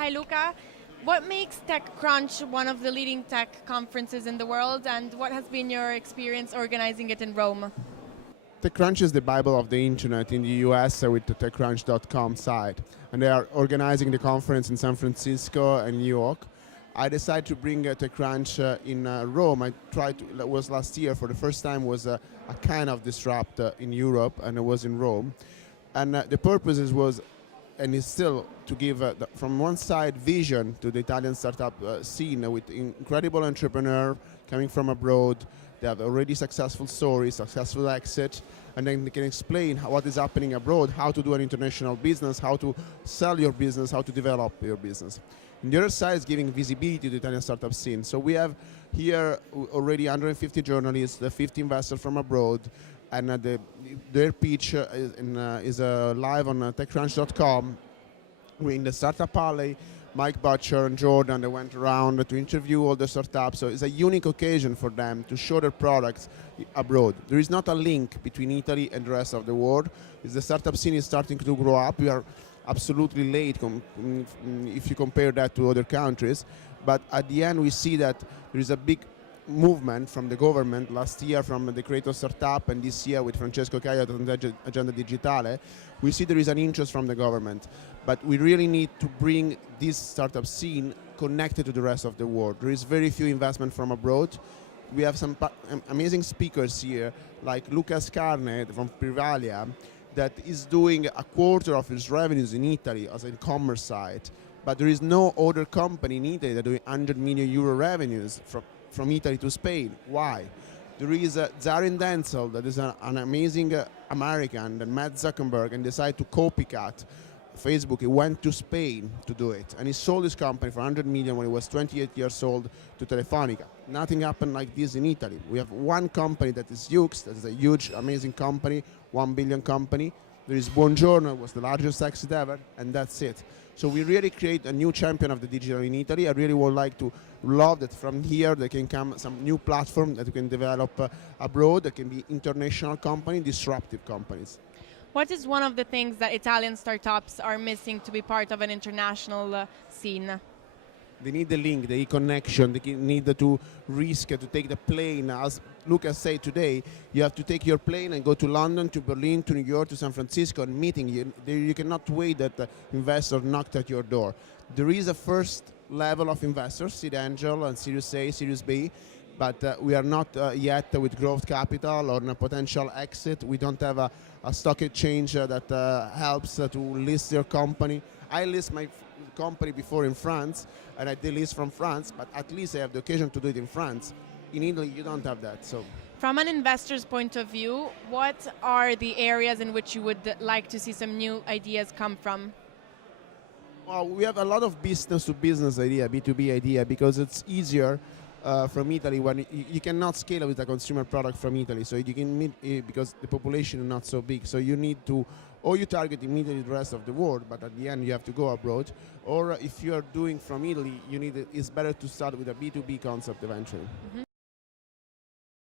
Hi, Luca. What makes TechCrunch one of the leading tech conferences in the world, and what has been your experience organizing it in Rome? TechCrunch is the Bible of the internet in the US with the TechCrunch.com site, and they are organizing the conference in San Francisco and New York. I decided to bring TechCrunch in Rome. That was last year for the first time, was a kind of disrupt in Europe, and it was in Rome. And the purpose was, and is still, to give from one side vision to the Italian startup scene with incredible entrepreneur coming from abroad. They have already successful stories, successful exit, and then they can explain what is happening abroad, how to do an international business, how to sell your business, how to develop your business. And the other side is giving visibility to the Italian startup scene. So we have here already 150 journalists, 50 investors from abroad, and their pitch is live on TechCrunch.com. We're in the Startup Alley. Mike Butcher and Jordan, they went around to interview all the startups. So it's a unique occasion for them to show their products abroad. There is not a link between Italy and the rest of the world. The startup scene is starting to grow up. We are absolutely late if you compare that to other countries. But at the end, we see that there is a big movement from the government last year from the Creator Startup, and this year with Francesco Caio on the Agenda Digitale. We see there is an interest from the government, but we really need to bring this startup scene connected to the rest of the world. There is very few investment from abroad. We have some amazing speakers here, like Luca Ascani from Privalia, that is doing a quarter of his revenues in Italy as an e-commerce site, but there is no other company in Italy that doing 100 million euro revenues from Italy to Spain. Why? There is Zarin Denzel, that is an amazing American that met Zuckerberg and decided to copycat Facebook. He went to Spain to do it, and he sold his company for 100 million when he was 28 years old to Telefonica. Nothing happened like this in Italy. We have one company that is Yux, that is a huge, amazing company, 1 billion company. There is Buongiorno, was the largest exit ever, and that's it. So we really create a new champion of the digital in Italy. I really would like to love that from here there can come some new platform that we can develop abroad, that can be international company, disruptive companies. What is one of the things that Italian startups are missing to be part of an international scene? They need the link, the connection. They need to risk to take the plane. As Luca said today, you have to take your plane and go to London, to Berlin, to New York, to San Francisco, and meeting. You cannot wait that the investor knocked at your door. There is a first level of investors, seed angel and Series A, Series B, but we are not yet with growth capital or a potential exit. We don't have a stock exchange that helps to list your company. I list my company before in France, and I delist from France, but at least I have the occasion to do it in France. In Italy, you don't have that. So, from an investor's point of view, what are the areas in which you would like to see some new ideas come from? Well, we have a lot of business-to-business idea, B2B idea, because it's easier from Italy when you cannot scale with a consumer product from Italy. So you can meet because the population is not so big. So you need to, or you target immediately the rest of the world, but at the end you have to go abroad. Or if you are doing from Italy, it's better to start with a B2B concept eventually. Mm-hmm.